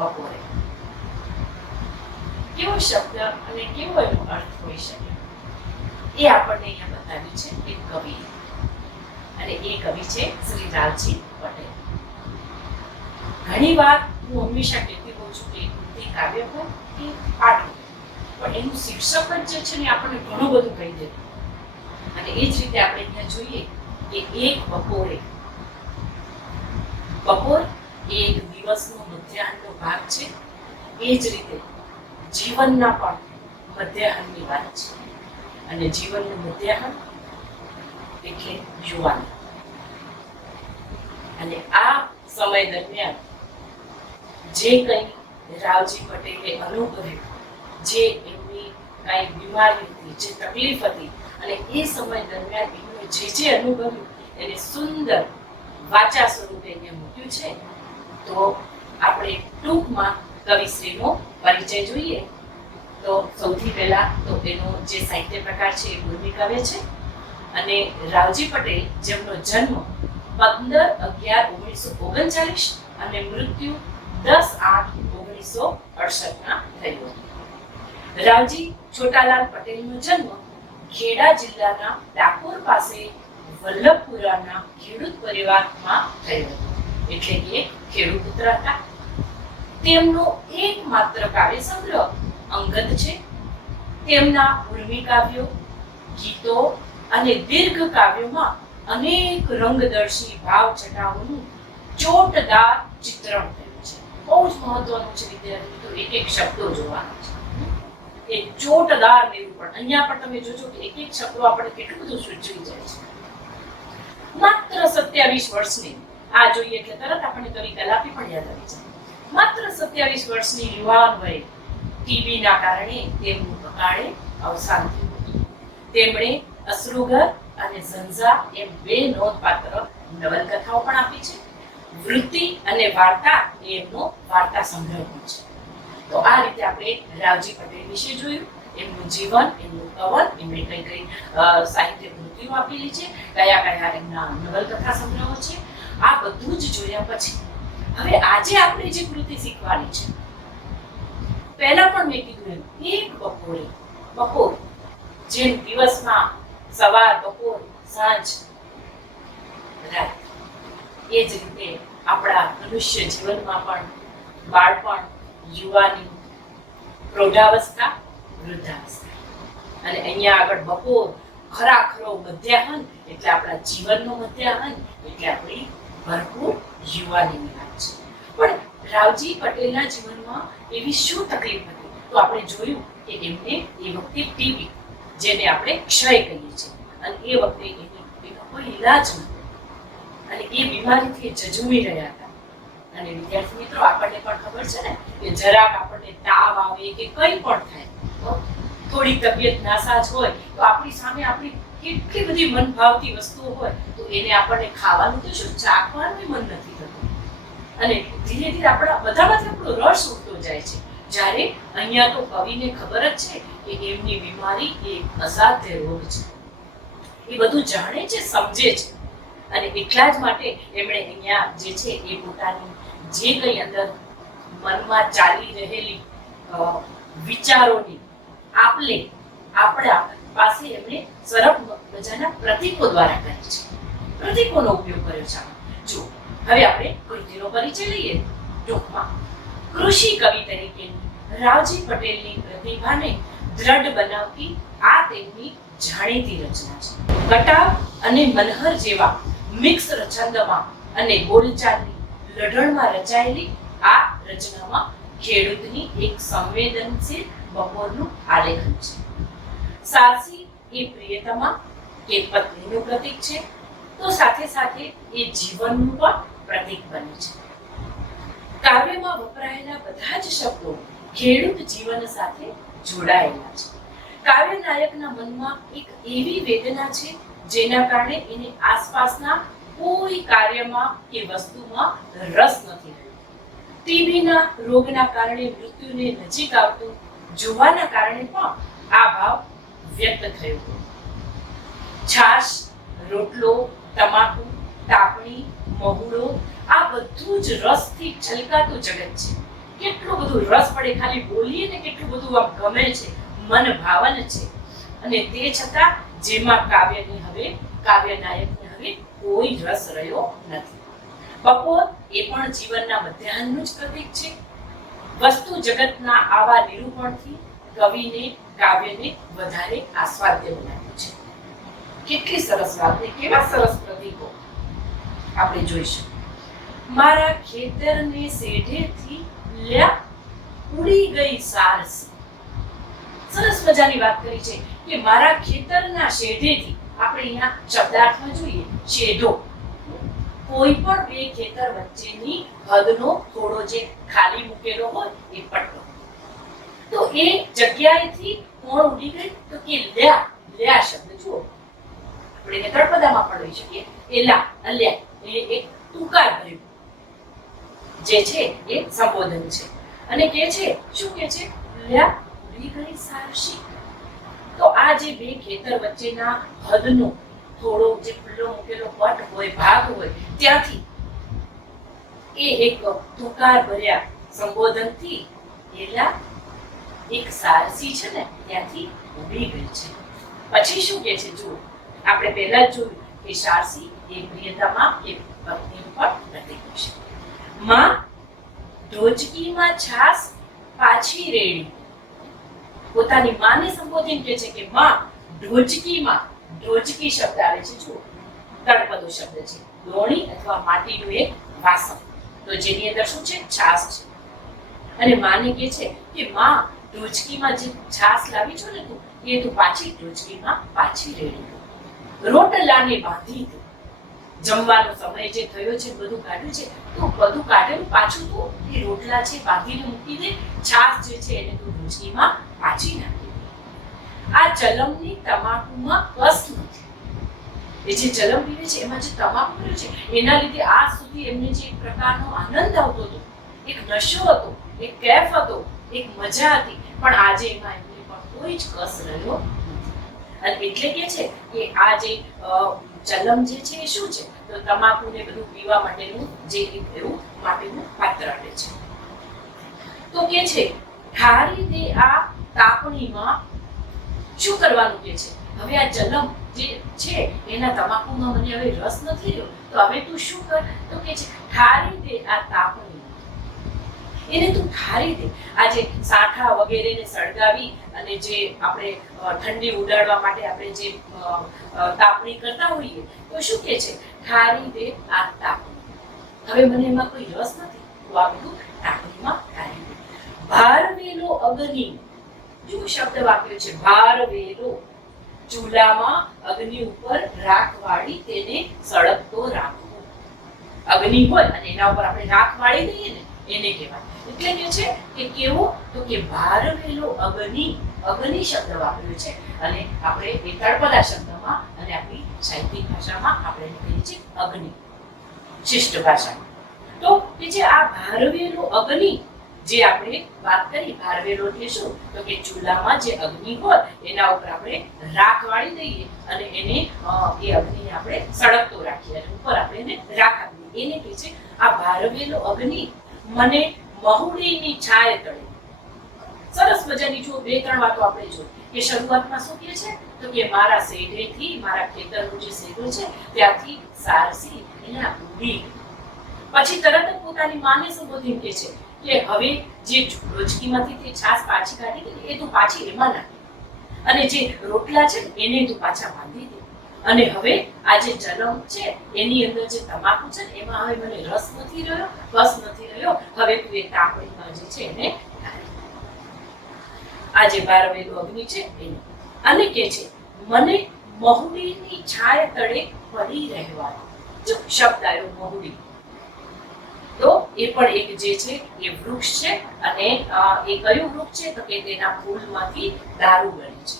બપોરે કેવો શબ્દ અને કેવો એનો અર્થ હોઈ શકે એ આપણને અહીંયા બતાવ્યું છે એક કવિ, અને એ કવિ છે શ્રી રાવજી પટેલ. ઘણી વાર હું હંમેશા કહેતી હોઉં છું કે કૃતિ કાવ્ય હોય કે પાઠ હોય, પણ એનું શીર્ષક જ જે છે ને આપણને ઘણું બધું કહી દેતું. અને એ જ રીતે આપણે અહીંયા જોઈએ કે એક બપોરે, બપોર એ એક દિવસનો મધ્યાહનનો ભાગ છે. એ જ રીતે જીવનના પણ મધ્યાહનની વાત છે, અને જીવનનું મધ્યાહન એટલે યુવાન. અને આ સમય દરમિયાન જે કંઈ રાવજી પટેલે અનુભવ્યું, જે એમની કાંઈ બીમારી હતી, જે તકલીફ હતી, અને એ સમય દરમિયાન એમણે જે અનુભવ્યું એને સુંદર વાચા સ્વરૂપે એને મૂક્યું છે. તો આપણે ટૂંકમાં કવિશ્રીનો પરિચય જોઈએ. તો સૌથી પહેલા તો તેનો જે સાહિત્ય પ્રકાર છે એ ઉર્મી કાવ્ય છે. અને રાવજી પટેલ જેમનો જન્મ 15/11/1939 અને મૃત્યુ 10/8/1968 થયો. રાવજી છોટાલાલ પટેલનો જન્મ ખેડા જિલ્લાના ડાકોર પાસે વલ્લભપુરાના ખેડૂત પરિવારમાં થયો, એટલે કે ખેડૂત પુત્ર હતા. તેમનો એકમાત્ર કાવ્ય સંગ્રહ અંગદ છે. તેમના ઉર્મી કાવ્યો, ગીતો અને દીર્ઘ કાવ્યોમાં અનેક રંગદર્શી ભાવ છટાઓનું ચોટદાર ચિત્રણ થયું છે. બહુ જ મહત્વનું છે વિદ્યાર્થી મિત્રો, એક એક શબ્દો જોવાનો છે. એ ચોટદાર નિરૂપણ, અહીંયા પણ તમે જોજો કે એક એક શબ્દો આપણે કેટલું બધું સૂચવી જાય છે. માત્ર 27 વર્ષની, આ જોઈએ એટલે તરત આપણને કવિ કલાપી પણ યાદ આવી જાય. માત્ર 27 વર્ષની યુવાન વયે ટીબીના કારણે તેમનું અકાળે અવસાન થયું હતું. તેમણે અશ્રુઘર અને ઝંઝા એમ 2 નોંધપાત્ર નવલકથાઓ પણ આપી છે. વૃત્તિ અને વાર્તા એ એમનો વાર્તા સંગ્રહ પણ છે. તો આ રીતે આપણે રાવજી પટેલ વિશે જોયું, એમનું જીવન, એમનું કવન, એમણે કઈ કઈ સાહિત્ય કૃતિઓ આપેલી છે, કયા કયા એમના નવલકથા સંગ્રહો છે. આ બધું જ જોયા પછી હવે આજે આપણે જે કૃતિ શીખવાની છે, પહેલા પણ મેં કીધું એમ એક બપોરે, બપોર જેમ દિવસમાં સવાર, બપોર, સાંજ, રાત, એ જ રીતે આપણા મનુષ્ય જીવનમાં પણ બાળપણ, યુવાની, પ્રૌઢાવસ્થા, વૃદ્ધાવસ્થા, અને અહીંયા આગળ બપોર, ખરાખરો મધ્યાહન એટલે આપણા જીવનનો મધ્યાહન, એટલે આપણી ભરપૂર યુવાનીની વાત છે. પણ રાવજી પટેલના જીવનમાં એવી શું તકલીફ હતી? તો આપણે જોયું કે એમને એ વખતે ટીબી, જેને આપણે ક્ષય કહીએ છીએ, અને એ વખતે એનો કોઈ ઈલાજ નહોતો, અને એ બીમારીથી જજુમી રહ્યા હતા. અને વિદ્યાર્થી મિત્રો, આપણને પણ ખબર છે ને કે જરાક આપણને તાવ આવે કે કંઈ પણ થાય, થોડી તબિયત નાસાજ હોય તો આપણી સામે આપણી કેટલી બધી મન ભાવતી વસ્તુઓ હોય, તો એને આપણને ખાવાનું તો શું, ચાખવાનું મન નથી થતું, અને ધીરે ધીરે આપણા બધામાંથી આપણો રસ ઉઠતો જાય છે. જ્યારે અહીંયા તો કવિને ખબર જ છે કે એમની બીમારી એ અસાધ્ય રોગ છે, એ બધું જાણે છે, સમજે છે, અને એટલા જ માટે એમણે અહીંયા જે છે એ પોતાની જે કંઈ અંદર મનમાં ચાલી રહેલી વિચારોની આપલે આપણા પાસે એમણે સરસ મજાના પ્રતીકો દ્વારા કરી છે, પ્રતીકોનો ઉપયોગ કર્યો છે. જો હવે આપણે કૃતિનો પરિચય લઈએ. ટૂંકમાં કૃષિ કવિ તરીકેની રાવજી પટેલની પ્રતિભાને દ્રઢ બનાવતી આ તેમની જાણીતી રચના છે. કટાવ અને મનહર જેવા મિક્સ છંદમાં અને બોલચાલની લઢણમાં રચાયેલી આ રચનામાં ખેડૂતની એક સંવેદનશીલ બપોરનું આલેખન છે. સારસી એ પ્રિયતમા કે પત્નીનું પ્રતીક છે, તો સાથે સાથે એ જીવનનું પણ પ્રતીક બને છે. કાવ્યમાં વપરાયેલા બધા જ શબ્દો ખેડૂત જીવન સાથે જોડાયેલા છે. કાવ્ય નાયકના મનમાં એક એવી વેદના છે જેના કારણે એને આસપાસના કોઈ કાર્યમાં કે વસ્તુમાં રસ નથી રહ્યો. ટીબીના રોગના કારણે મૃત્યુને નજીક આવતું જોવાના કારણે પણ આ ભાવ વ્યક્ત થયો. છાશ, રોટલો, તમાકુ, તાપણી, મહુડો, આ બધું જ રસથી છલકાતું જગત છે. કેટલું બધું રસ પડે, ખાલી બોલીએ ને કેટલું બધું આમ ગમે છે, મન ભાવન છે. અને તે છતાં જેમાં કાવ્ય નાયકને હવે કોઈ રસ રહ્યો નથી. બપોર એ પણ જીવનના મધ્યાહનનું જ પ્રતીક છે. વસ્તુ જગતના આવા નિરૂપણથી કવિને કાવ્યને વધારે આસ્વાદ્ય બનાવ્યું છે. કેટલી સરસ વાત ને કેવા સરસ પ્રતીકો આપણે જોઈશું. મારા ખેતરને શેઢેથી લ્યા ઉડી ગઈ સારસી. સરસ મજાની વાત કરી છે કે મારા ખેતરના શેઢેથી, આપણે અહીંયા શબ્દાર્થમાં જોઈએ શેઢો, કોઈ પણ બે ખેતર વચ્ચેની હદનો થોડો જે ખાલી મૂકેલો હોય એ પટ્ટો, તો એ જગ્યાએથી કોણ ઉડી ગઈ? તો કે લ્યા. લ્યા શબ્દ જુઓ, આપણે એને તળપદામાં પણ લઈ શકીએ. એલા, અલ્યા, એ એક તુકાર ભર્યું જે છે એ સંબોધન છે. અને કે છે શું કે છે? લ્યા ઉડી ગઈ સારસી. તો આ જે બે ખેતર વચ્ચેના હદનો થોડો જે ખુલ્લો મૂકેલો પટ હોય, ભાગ હોય, ત્યાંથી એ એક તુકાર ભર્યા સંબોધનથી એલા એક સારસી છે ને ત્યાંથી ઉડી ગઈ છે. પછી શું કે છે જુઓ, આપણે પહેલા જ જોયું કે સારસી એ પ્રિયતમા કે પત્ની ઉપર પ્રતીક છે. માં ઢોચકીમાં છાસ પાછી રેડી. પોતાની માને સંબોધન કે છે કે માં ઢોચકીમાં, ઢોચકી શબ્દ આવે છે જુઓ, તળપદો શબ્દ છે, દોણી અથવા માટીનું એક વાસણ, તો જેની અંદર શું છે? છાસ છે. અને માને કહે છે કે માં ઢોચકીમાં જે છાસ લાવી છો ને તું, એ તું પાછી ઢોચકીમાં પાછી રેડી દો. રોટલાને બાંધી દો. જમવાનો સમય જે થયો છે, બધું કાઢ્યું છે, તો બધું કાઢેલું પાછું તું એ રોટલા છે બાંધીને મૂકી દે. છાસ જે છે એને તું ઢોચકીમાં પાછી નાખી દે. આ ચલમની તમાકુમાં કસ નથી. એ જે ચલમ પીવે છે એમાં જે તમાકુ પીવે છે એના લીધે આજ સુધી એમને જે એક પ્રકારનો આનંદ આવતો હતો, એક નશો હતો, એક કેફ હતો, એક મજા હતી, પણ આજે એમાં એમને પણ કોઈ જ કસ રહ્યો નથી. અને એટલે કે છે કે આ જે ચલમ જે છે એ શું છે? તો તમાકુને બધું પીવા માટેનું જે એવું માટીનું પાત્ર આપે છે. તો કે છે ઠારી દે આ તાપણીમાં. શું કરવાનું કે છે? હવે આ ચલમ જે છે એના તમાકુમાં મને હવે રસ નથી રહ્યો, તો હવે તું શું કર? તો કે છે ઠારી દે આ તાપણીમાં. એને તું ઠારી દે. આ જે સાંઠા વગેરેને સળગાવી અને જે આપણે ઠંડી ઉડાડવા માટે આપણે જે તાપણી કરતા હોઈએ, તો શું કે છે? ઠારી દે આ તાપણી. હવે મને એમાં કોઈ રસ નથી, તો આ બધું તાપણીમાં ઠારી દે. ભારવેલો અગ્નિ. જો શબ્દ વાક્ય છે ભારવેલો. ચૂલામાં અગ્નિ ઉપર રાખ વાળી તેને સળગતો રાખવો. અગ્નિ હોય અને એના ઉપર આપણે રાખ વાળી દઈએ ને, એને કહેવાય. એટલે કે છે કે કેવો? તો કે ભારવેલો અગ્નિ. અગ્નિ શબ્દ વાપર્યો છે અને આપણે એ તળપદા શબ્દમાં અને આપણી સાહિત્યિક ભાષામાં આપણે એને કહીએ છીએ અગ્નિ, શિષ્ટ ભાષામાં. તો કે જે આ ભારવેલો અગ્નિ જે આપણે વાત કરી, ભારવેલો એટલે શું? તો કે ચૂલામાં જે અગ્નિ હોય એના ઉપર આપણે રાખ વાળી દઈએ અને એને એ અગ્નિને આપણે સળગતો રાખીએ અને ઉપર આપણે એને રાખ આપીએ. એને કહે છે આ ભારવેલો અગ્નિ મને મહુડીની છાય તળે. સરસ મજાની જો બે ત્રણ વાતો આપણે જોઈ કે શરૂઆતમાં શું કહે છે? તો કે મારા શેઢેથી, મારા ખેતરનો જે શેઢો છે ત્યાંથી સારસી એના ઉડી. પછી તરત જ પોતાની માને સંબોધન કહે છે કે હવે જે ઢોચકીમાંથી તે છાસ પાછી કાઢી દે એ તું પાછી એમાં નાખી, અને જે રોટલા છે એને તું પાછા બાંધી દે. અને હવે આ જે ચલમ છે એની અંદર જે તમાકુ છે એમાં હવે મને રસ નથી રહ્યો, કસ નથી રહ્યો. હવે તું એ તાપણીમાં જે છે એને આ જે ભારવેલો અગ્નિ છે એને. અને કે છે મને મહુડીની છાય તળે પડી રહેવાનો. જો શબ્દ આવ્યો મહુડી, તો એ પણ એક જે છે એ વૃક્ષ છે. અને એ કયું વૃક્ષ છે? તો કે તેના ફૂલમાંથી દારૂ બને છે.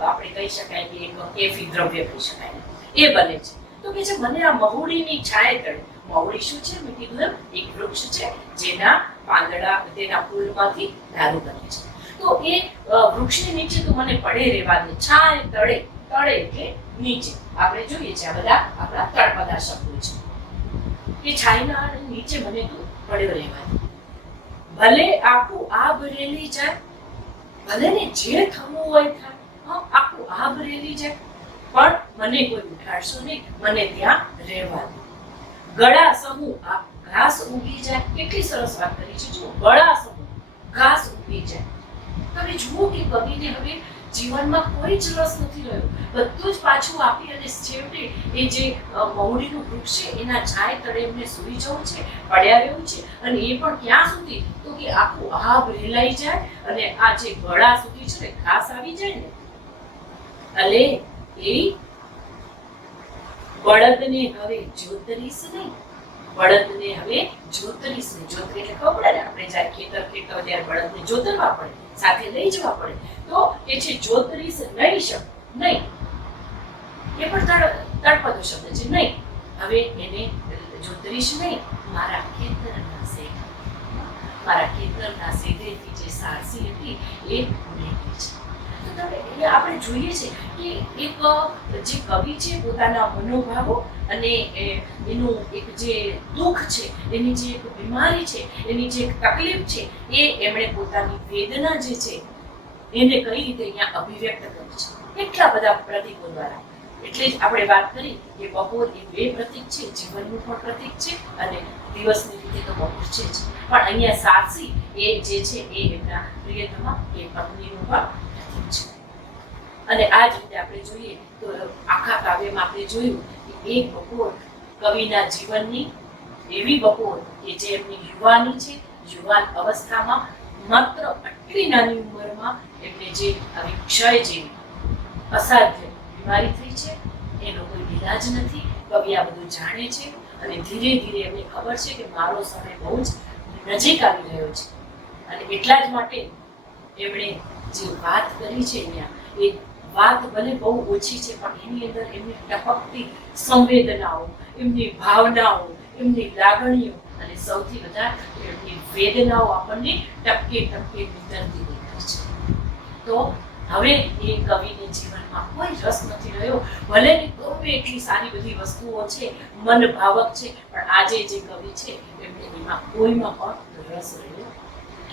આપણે કહી શકાય કે એક કેફી દ્રવ્ય કહી શકાય, એ બને છે. તો કે છે મને આ મહુડીની છાય તળે. મહુડી શું છે? મેં કીધું એમ એક વૃક્ષ છે જેના પાંદડા, તેના ફૂલમાંથી દારૂ બને છે. તો એ વૃક્ષની નીચે તું મને પડે રહેવા દે. છાય તળે, તળે એટલે નીચે. આપણે જોઈએ છે આ બધા આપણા તળપદા શબ્દો છે કે છાયના નીચે મને તું પડ્યો રહેવા દે. ભલે આખું આબ રેલી જાય, ભલે ને જે થવું હોય થાય, આખું આબ રેલી જાય, પણ મને કોઈ ઉઠાડશો નહીં, મને ત્યાં રહેવા દો. ગળા સમૂહ આ ઘાસ ઉગી જાય. કેટલી સરસ વાત કરી છે. જો ગળા સમૂહ ઘાસ ઉગી જાય. તમે જુઓ કે કવિને હવે જીવનમાં કોઈ જ રસ નથી રહ્યો. બધું જ પાછું આપી અને છેવટે એ જે મહુડીનું વૃક્ષ છે એના છાય તળે એમને સૂઈ જવું છે, પડ્યા રહેવું છે. અને એ પણ ક્યાં સુધી? તો કે આખું આબ રેલાઈ જાય અને આ જે ગળા સુધી છે ને ઘાસ આવી જાય ને, અલે એ બળદને હવે જોતરીશ નહીં. બળદને હવે જોતરીશ નહીં. જોતરી એટલે ખબર પડે ને, આપણે જ્યારે ખેતર ખેતર ત્યારે બળદને જોતરવા પડે, સાથે લઈ જવા પડે. તો એ છે જોતરીશ નહીં શબ્દ, નહીં એ પણ તળપદો શબ્દ છે, નહીં. હવે એને જોતરીશ નહીં, મારા ખેતરના શેઢે, મારા ખેતરના શેઢેથી જે સારસી હતી એ ઉડેલી છે. તો તમે આપણે જોઈએ છે કે એક જે કવિ છે પોતાના મનોભાવો અને એનું એક જે દુઃખ છે, એની જે એક બીમારી છે, એની જે એક તકલીફ છે, એ એમણે પોતાની વેદના જે છે એને કઈ રીતે અહીંયા અભિવ્યક્ત કરી છે એટલા બધા પ્રતીકો દ્વારા. એટલે જ આપણે વાત કરી કે બપોર એ બે પ્રતીક છે, જીવનનું પણ પ્રતીક છે અને દિવસની રીતે તો બપોર છે જ, પણ અહીંયા સારસી એ જે છે એ એમના પ્રિયતમા એ પત્નીનું પણ પ્રતીક છે. અને આ જ રીતે આપણે જોઈએ તો આખા કાવ્યમાં આપણે જોયું કે એક બપોર કવિના જીવનની એવી બપોર કે જે એમની યુવાની છે, યુવાન અવસ્થામાં માત્ર આટલી નાની ઉંમરમાં એમને જે આવી ક્ષય જેવી અસાધ્ય બીમારી થઈ છે, એનો કોઈ ઈલાજ નથી. કવિ આ બધું જાણે છે અને ધીરે ધીરે એમને ખબર છે કે મારો સમય બહુ જ નજીક આવી રહ્યો છે. અને એટલા જ માટે એમણે જે વાત કરી છે અહીંયા, એ વાત ભલે બહુ ઓછી છે પણ એની અંદર એમની ટપકતી સંવેદનાઓ, એમની ભાવનાઓ, એમની લાગણીઓ અને સૌથી વધારે એમની વેદનાઓ આપણને ટપકે ટપકે નીતરતી દેખાય છે. તો હવે એ કવિને જીવનમાં કોઈ રસ નથી રહ્યો. ભલે ગમે એટલી સારી બધી વસ્તુઓ છે, મન ભાવક છે, પણ આજે જે કવિ છે એમને એમાં કોઈમાં પણ રસ રહ્યો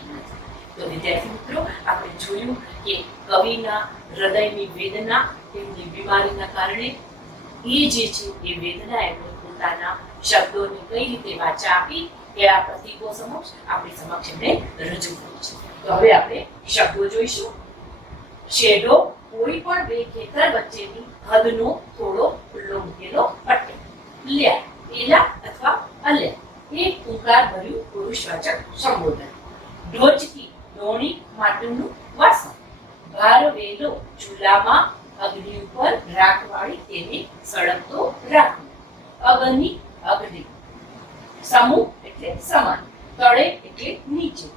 નથી. તો વિદ્યાર્થી મિત્રો, આપણે જોયું કે કવિના હૃદયની વેદના, એમની બીમારીના કારણે એ જે છે એ વેદના એમને પોતાના શબ્દોને કઈ રીતે વાચા આપી એ આ પ્રતીકો સમક્ષ આપણી સમક્ષ એમને રજૂ કરી છે. તો હવે આપણે શબ્દો જોઈશું. શેઢો કોઈ પણ બે ખેતર વચ્ચેની હદનો થોડો ખુલ્લો મૂકેલો પટ્ટો. લ્યા, એલા અથવા અલ્યા એક ઉંકાર ભર્યું પુરુષવાચક સંબોધન. ઢોચકી ડોણી માટનું વાસણ. ભારવેલો ચૂલામાં અગ્નિ ઉપર રાખવાળી તેને સળગતો રાખવું. અગ્નિ અગ્નિ. સમૂહ એટલે સમાન. તળે એટલે નીચે.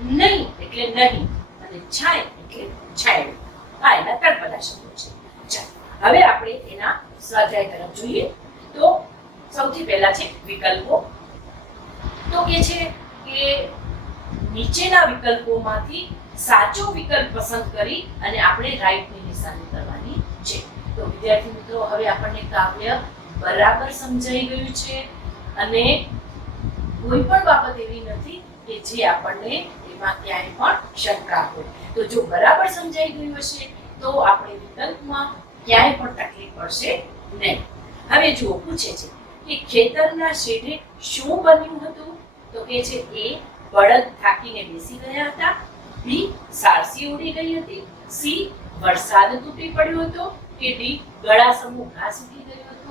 નહીં એટલે નહીં અને છાય એટલે છાયડું. આ એના તળપદા શબ્દો છે. ચાલો હવે આપણે એના સ્વાધ્યાય તરફ જોઈએ. તો સૌથી પહેલા છે વિકલ્પો. તો કે છે કે નીચેના વિકલ્પોમાંથી સાચો વિકલ્પ પસંદ કરી અને આપણે રાઈટની નિશાની કરવાની છે. તો વિદ્યાર્થી મિત્રો, હવે આપણને કાવ્ય બરાબર સમજાઈ ગયું છે અને કોઈ પણ બાબત એવી નથી કે જે આપણને એમાં ક્યાંય પણ શંકા હોય. તો જો બરાબર સમજાઈ ગયું હશે તો આપણે વિકલ્પમાં ક્યાંય પણ તકલીફ પડશે નહીં. હવે જુઓ, પૂછે છે કે ખેતરના શેઢે શું બન્યું હતું? તો કે છે એ બળદ થાકીને બેસી ગયા હતા. બી સારસી ઉડી ગઈ હતી. સી વરસાદ તૂટી પડ્યો હતો. કે ડી ગળા સમૂહ ઘાસ ઉગી ગયો હતો.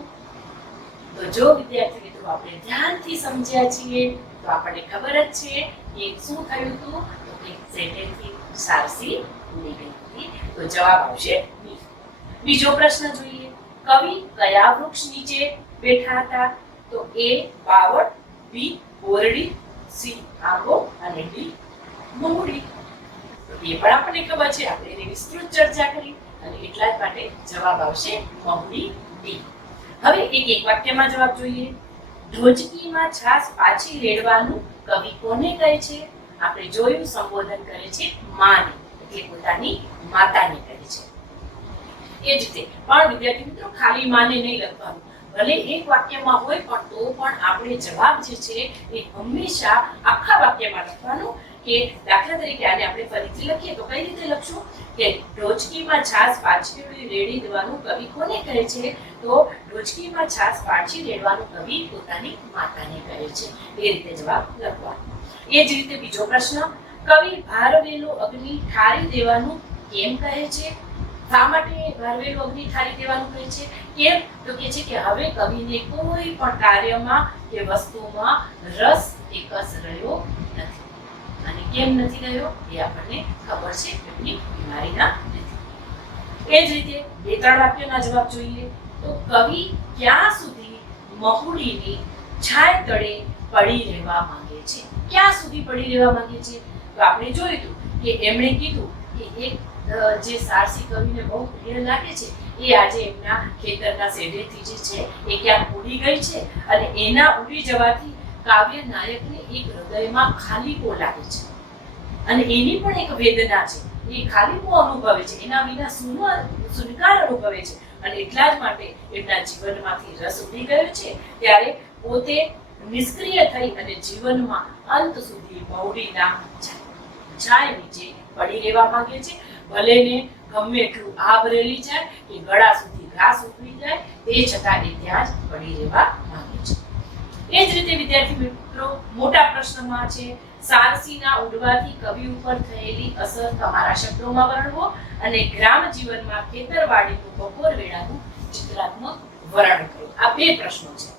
તો જો વિદ્યાર્થી મિત્રો આપણે ધ્યાનથી સમજ્યા છીએ તો આપણને ખબર જ છે કે શું થયું હતું. તો કે શેઢેથી સારસી ઉડી ગઈ હતી. તો જવાબ આવશે બી. બીજો પ્રશ્ન જોઈએ. કવિ કયા વૃક્ષ નીચે બેઠા હતા? તો એ બાવળ, બી બોરડી, સી આંબો અને ડી મહુડી. તો એ પણ આપણને ખબર છે, આપણે એની વિસ્તૃત ચર્ચા કરી અને એટલા જ માટે જવાબ આવશે મહુડી, ડી. હવે એક વાક્યમાં જવાબ જોઈએ. ઢોચકીમાં છાસ પાછી રેડવાનું કવિ કોને કહે છે? આપણે જોયું, સંબોધન કરે છે માને, એટલે પોતાની માતાને કહે છે. એ જ રીતે પણ વિદ્યાર્થી મિત્રો, ખાલી માને નહીં લખવાનું. ભલે એક વાક્યમાં હોય પણ તો પણ આપણે જવાબ જે છે એ હંમેશા આખા વાક્યમાં લખવાનું કે દાખલા તરીકે આને આપણે ફરીથી લખીએ તો કઈ રીતે લખશું કે ઢોચકીમાં છાશ પાછી રેડી દેવાનું કવિ કોને કહે છે? તો ઢોચકીમાં છાશ પાછી રેડવાનું કવિ પોતાની માતાને કહે છે. એ રીતે જવાબ લખવાનો. એ જ રીતે બીજો પ્રશ્ન, કવિ ભારવેલો અગ્નિ ઠારી દેવાનું કેમ કહે છે? શા માટે ભારવેલો અગ્નિ ઠારી દેવાનું કહે છે? કેમ? તો કહે છે કે હવે કવિને કોઈ પણ કાર્યમાં કે વસ્તુમાં રસ એકસ રહ્યો નથી. અને કેમ નથી રહ્યો એ આપણને ખબર છે, એમની બીમારીના લીધે. એ જ રીતે બે ત્રણ વાક્યના જવાબ જોઈએ તો કવિ ક્યાં સુધી મહુડીની છાય તળે પડી રહેવા માંગે છે? ક્યાં સુધી પડી રહેવા માંગે છે? તો આપણે જોયું હતું કે એમણે કીધું કે એક જે સારસી કવિને બહુ પ્રિય લાગે છે એ આજે એમના ખેતરના શેઢેથી જે છે એ ક્યાંક ઉડી ગઈ છે અને એના ઉડી જવાથી કાવ્ય નાયકને એક હૃદયમાં ખાલીપો લાગે છે અને એની પણ એક વેદના છે. એ ખાલીપો અનુભવે છે, એના વિના સુનકાર અનુભવે છે અને એટલા જ માટે એમના જીવનમાંથી રસ ઉડી ગયો છે. ત્યારે પોતે નિષ્ક્રિય થઈ અને જીવનમાં અંત સુધી મહુડીના છાય નીચે પડી રહેવા માંગે છે. ભલે ને ગમે એટલું આભ રેલી જાય કે ગળા સુધી ઘાસ ઉતરી જાય, તે છતાં એ ત્યાં જ પડી રહેવા માંગે છે. એ જ રીતે વિદ્યાર્થી મિત્રો, મોટા પ્રશ્નમાં છે સારસીના ઉડવાથી કવિ ઉપર થયેલી અસર તમારા શબ્દોમાં વર્ણવો અને ગ્રામ જીવનમાં ખેતરવાડીનું બપોર વેળાનું ચિત્રાત્મક વર્ણન કરો. આ બે પ્રશ્નો છે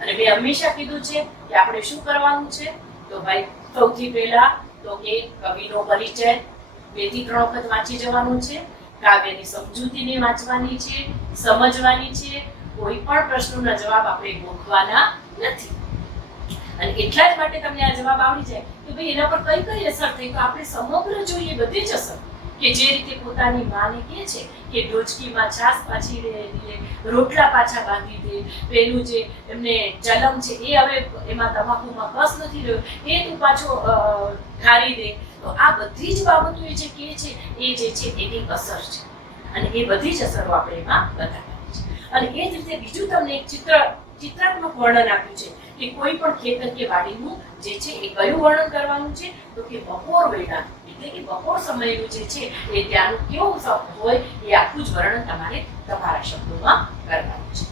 અને મેં હંમેશા કીધું છે કે આપણે શું કરવાનું છે? તો ભાઈ સૌથી પહેલા તો કે કવિનો પરિચય 2 થી 3 વખત વાંચી જવાનું છે. કાવ્યની સમજૂતીને વાંચવાની છે, સમજવાની છે. કોઈ પણ પ્રશ્નોના જવાબ આપણે ગોખવાના નથી. અને એટલા જ માટે તમને આ જવાબ આવડી જાય કે ભાઈ એના પર કઈ કઈ અસર થઈ, તો આપણે સમગ્ર જોઈએ બધી જ અસર. કે જે રીતે પોતાની માને કહે છે કે ઢોચકીમાં છાશ પાછી રેડી દે, રોટલા પાછા બાંધી દે, પેલું જે એમને ચલમ છે એ હવે એમાં તમાકુમાં કસ નથી રહ્યો, એ તું પાછો ઠારી દે. તો આ બધી જ બાબતો એ જે કહે છે એ જે છે એની અસર છે અને એ બધી જ અસરો આપણે એમાં બતાવવાની છે. અને એ જ રીતે બીજું તમને એક ચિત્રાત્મક વર્ણન આપ્યું છે કે કોઈ પણ ખેતર કે વાડીનું જે છે એ કયું વર્ણન કરવાનું છે? તો કે બપોર વેળા, એટલે કે બપોર સમયનું જે છે એ ત્યાંનું કેવું હોય એ આખું જ વર્ણન તમારે તમારા શબ્દોમાં કરવાનું છે.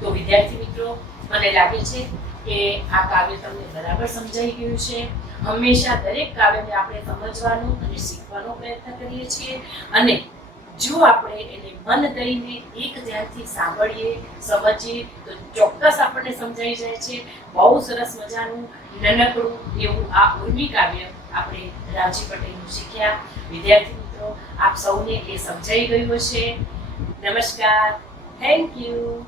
તો વિદ્યાર્થી મિત્રો, મને લાગે છે કે આ કાવ્ય તમને બરાબર સમજાઈ ગયું છે. હંમેશા દરેક કાવ્યને આપણે સમજવાનો અને શીખવાનો પ્રયત્ન કરીએ છીએ અને જો આપણે એને મન દઈને એક ધ્યાનથી સાંભળીએ, સમજીએ તો ચોક્કસ આપણને સમજાઈ જાય છે. બહુ સરસ મજાનું નાનકડું એવું આ ઉર્મી કાવ્ય આપણે રાવજી પટેલનું શીખ્યા. વિદ્યાર્થી મિત્રો, આપ સૌને એ સમજાઈ ગયું હશે. નમસ્કાર, થેન્ક યુ.